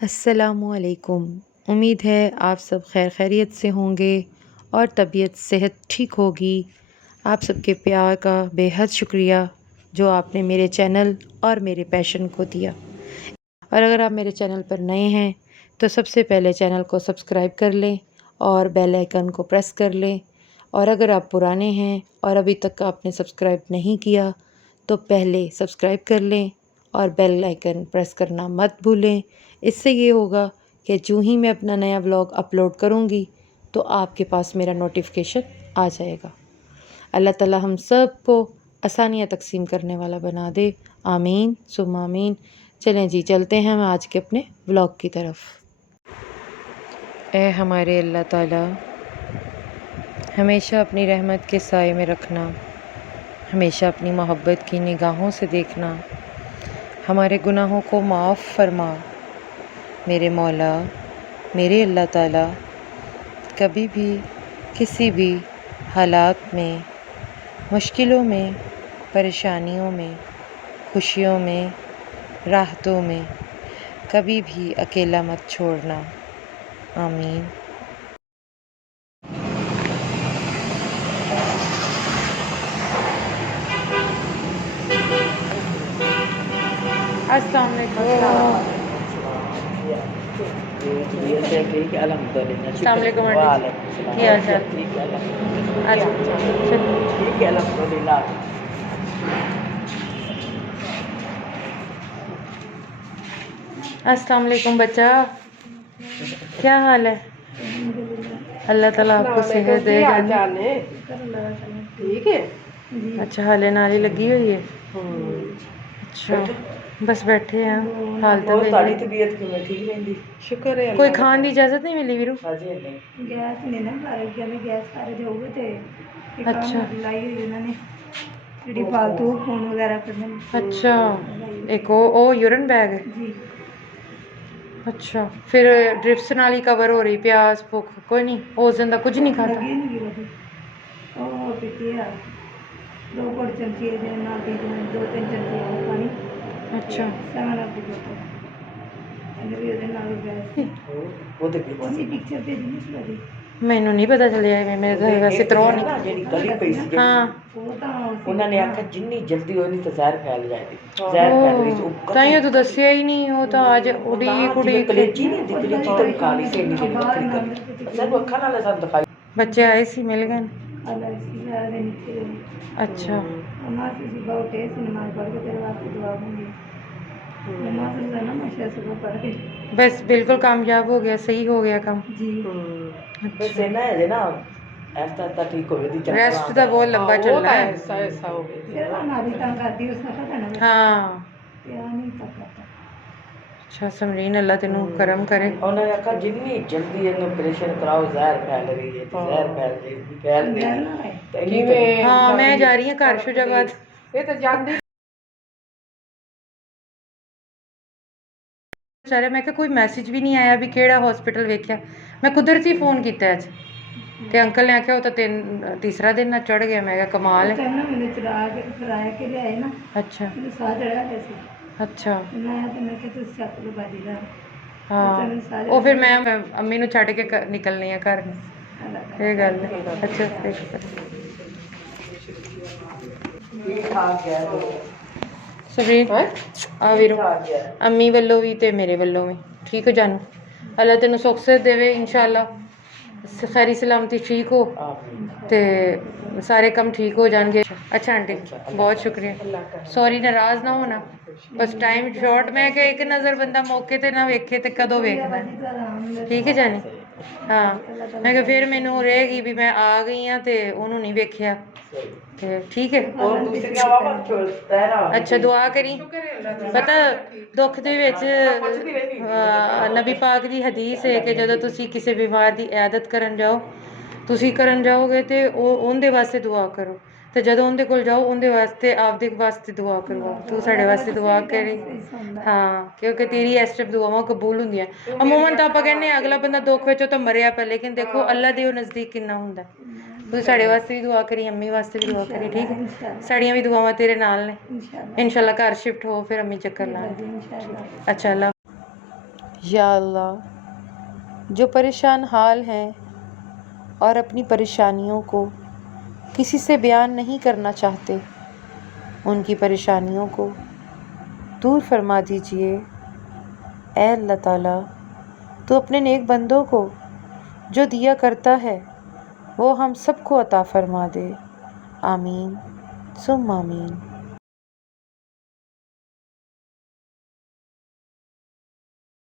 अस्सलामुअलैकुम। उम्मीद है आप सब खैर खैरियत से होंगे और तबीयत सेहत ठीक होगी। आप सबके प्यार का बेहद शुक्रिया जो आपने मेरे चैनल और मेरे पैशन को दिया। और अगर आप मेरे चैनल पर नए हैं तो सबसे पहले चैनल को सब्सक्राइब कर लें और बेल आइकन को प्रेस कर लें। और अगर आप पुराने हैं और अभी तक आपने सब्सक्राइब नहीं किया तो पहले सब्सक्राइब कर लें और बेल आइकन प्रेस करना मत भूलें। इससे ये होगा कि जो ही मैं अपना नया व्लॉग अपलोड करूँगी तो आपके पास मेरा नोटिफिकेशन आ जाएगा। अल्लाह ताला हम सब को आसानियाँ तकसीम करने वाला बना दे। आमीन सुम्मा आमीन। चलें जी, चलते हैं हम आज के अपने व्लॉग की तरफ। ए हमारे अल्लाह ताला, हमेशा अपनी रहमत के साए में रखना, हमेशा अपनी मोहब्बत की निगाहों से देखना, हमारे गुनाहों को माफ़ फरमा। मेरे मौला, मेरे अल्लाह ताला, कभी भी किसी भी हालात में, मुश्किलों में, परेशानियों में, खुशियों में, राहतों में कभी भी अकेला मत छोड़ना। आमीन। अस्सलाम वालेकुम। अस्सलाम वालेकुम आंटी, क्या हाल चाल? अच्छा ठीक है अल्हम्दुलिल्लाह। अस्सलाम वालेकुम बच्चा, क्या हाल है? अल्लाह ताला आपको सेहत देगा। ठीक है। अच्छा, हाले नाली लगी हुई है। अच्छा, बस बैठे हैं हाल तो और ताड़ी तबीयत किवें ठीक रहंदी? शुक्र है। कोई खान की इजाजत नहीं मिली वीरू? अजे नहीं। गैस ने ना मारे कि हमें गैस सारे जाऊगे थे अच्छा। लाई हुई उन्होंने ਜਿਹੜੀ फालतू फोन वगैरह करने। अच्छा, एक ओ यूरिन बैग है। जी अच्छा, फिर ड्रिप्स नाल ही कवर हो रही, प्यास भुख कोई नहीं, उस दिन का कुछ नहीं खाता? लगी नहीं गिरी ओ पीती है 2 घुट चमची ਦੇ ਨਾਲ ਪੀ ਜਾਂਦੇ 2-3 ਚਮਚੇ ਉਹ ਪਾਣੀ। अच्छा, 7 ਅਪ ਦੀ ਬੋਤਲ ਇਹਦੇ ਵੀ ਉਹਦੇ ਨਾਲ ਗੈਸ ਉਹ ਤੇ ਉਹਦੀ ਪਿਕਚਰ ਭੇਜੀ ਨਹੀਂ ਸੀ ਉਹਦੀ। ਮੈਨੂੰ ਨਹੀਂ ਪਤਾ ਚੱਲਿਆ ਮੈਂ ਤਾਂ ਵੈਸੇ ਤਰੋ ਨਹੀਂ। ਨਾ ਜਿਹੜੀ ਗਲੀ ਪਈ ਸੀ ਹਾਂ, ਉਹ ਤਾਂ ਉਹਨਾਂ ਨੇ ਆਖਿਆ ਜਿੰਨੀ ਜਲਦੀ ਹੋਣੀ ਤਾਂ ਜ਼ਹਿਰ ਫੈਲ ਜਾਏਗੀ। ਜ਼ਹਿਰ ਫੈਲ ਰਹੀ ਸੀ ਉਹ ਤਾਂ ਇਹ ਤਾਂ ਦੱਸਿਆ ਹੀ ਨਹੀਂ। ਉਹ ਤਾਂ ਅੱਜ ਉਡੀ ਕੁੜੀ ਕਲੇਜੀ ਨਹੀਂ ਹੁੰਦੀ, ਕਲੇਜੀ ਤਾਂ ਖਾ ਲਈ ਸੀ ਇੰਨੀ ਜਿਹੜੀ ਵੱਖਰੀ ਕਰੀ ਸਾਨੂੰ ਅੱਖਾਂ ਨਾਲ ਸਾਨੂੰ ਦਿਖਾਈ। ਬੱਚੇ ਆਏ ਸੀ, ਮਿਲ ਗਏ। अलग सी यार ਦੇ नीचे अच्छा, अम्मा से बहुत टेस्ट नमाज पढ़ के तेरे वास्ते दुआ होंगी। अम्मा से ना माशा सुबह पढ़ के बस बिल्कुल कामयाब हो गया, सही हो गया काम। जी बस इतना है ना ऐसा ठीक हो गई थी। रेस्ट तो बहुत लंबा चल रहा है। ऐसा हो गया। फिर हमारी तंग करती उसका पता ना हाँ, क्या नहीं पता। अच्छा समरीन, अल्लाह तेनू करम करे। ਉਹਨਾਂ ਨੇ ਆਖਿਆ ਜਿੰਨੀ ਜਲਦੀ ਇਹਨੂੰ ਆਪਰੇਸ਼ਨ ਕਰਾਓ ਜ਼ਹਿਰ ਫੈਲ ਰਹੀ ਹੈ ਤੇ ਜ਼ਹਿਰ ਫੈਲ ਜਾਏਗੀ ਫੈਲ ਜਾਏਗੀ। ਕਿਵੇਂ हाँ, मैं जा रही हूँ घर शुजाबाद। ਇਹ ਤਾਂ ਜਾਂਦੀ बेचारे मैं कोई मैसेज भी नहीं आया भी केड़ा हॉस्पिटल वेख्या। मैं कुदरती फोन किया अज ते अंकल ने आख्या वो तो तीसरा दिन ना चढ़ गया। मैं कमाल है। ना मैंने चढ़ा के फिराया के ले आए ना। अच्छा मैंने साह चढ़ा कैसे अच्छा, मैं तो मैं कि तुम चक लो बाजी का हाँ वो फिर मैं अम्मी नू छड़ के निकलनी है घर में। ये गल है। अच्छा ਠੀਕ ਠਾਕ ਹੈ सबरीन आ वीरो, अम्मी वालों भी ते मेरे वालों भी ठीक हो जानू। अल्लाह तेनू सुख सेहत देवे इंशाअल्लाह। खैरी सलामती ठीक हो ते सारे काम ठीक हो जाएंगे। अच्छा आंटी, बहुत शुक्रिया। सॉरी, नाराज ना होना, बस टाइम शॉर्ट। मैं कि एक नज़र बंदा मौके ते ना वेखे ते कदों वेखना। ठीक है जानी? हाँ, मैं कि फिर मैनू रहेगी भी मैं आ गई हाँ ते उन्होंने नहीं वेख्या ते ठीक है। और दूसरी वापस छोड़ता है ना। अच्छा दुआ करी। पता दुख ਦੇ ਵਿੱਚ ਨਬੀ ਪਾਕ ਦੀ ਹਦੀਸ ਹੈ ਕਿ ਜਦੋਂ ਤੁਸੀਂ ਕਿਸੇ ਬਿਮਾਰ ਦੀ ਇਆਦਤ ਕਰਨ ਜਾਓ, ਤੁਸੀਂ ਕਰਨ ਜਾਓਗੇ ਤੇ ਉਹਦੇ ਵਾਸਤੇ ਦੁਆ ਕਰੋ ਤੇ ਜਦੋਂ ਉਹਦੇ ਕੋਲ ਜਾਓ ਉਹਦੇ ਵਾਸਤੇ ਆਪਦੇ ਵਾਸਤੇ ਦੁਆ ਕਰੋ। ਤੂੰ ਸਾਡੇ ਵਾਸਤੇ ਦੁਆ ਕਰੀ। ਹਾਂ, ਕਿਉਂਕਿ ਤੇਰੀ ਇਸ ਟਾਈਪ ਦੁਆਵਾਂ ਕਬੂਲ ਹੁੰਦੀਆਂ। ਅਮੂਮਨ ਤਾਂ ਆਪਾਂ ਕਹਿੰਦੇ ਹਾਂ ਅਗਲਾ ਬੰਦਾ ਦੁੱਖ ਵਿੱਚ ਤਾਂ ਮਰਿਆ ਪਿਆ, ਲੇਕਿਨ ਦੇਖੋ ਅੱਲਾ ਦੇ ਉਹ ਨਜ਼ਦੀਕ ਕਿੰਨਾ ਹੁੰਦਾ। ਤੂੰ ਸਾਡੇ ਵਾਸਤੇ ਵੀ ਦੁਆ ਕਰੀ, ਅੰਮੀ ਵਾਸਤੇ ਵੀ ਦੁਆ ਕਰੀ। ਠੀਕ ਹੈ, ਸਾਡੀਆਂ ਵੀ ਦੁਆਵਾਂ ਤੇਰੇ ਨਾਲ ਨੇ। इंशाल्लाह घर शिफ्ट हो फिर अम्मी चक्कर ला। अच्छा अल्लाह। یا اللہ، جو پریشان حال ہیں اور اپنی پریشانیوں کو کسی سے بیان نہیں کرنا چاہتے، ان کی پریشانیوں کو دور فرما دیجئے۔ اے اللہ تعالیٰ، تو اپنے نیک بندوں کو جو دیا کرتا ہے وہ ہم سب کو عطا فرما دے۔ آمین ثم آمین۔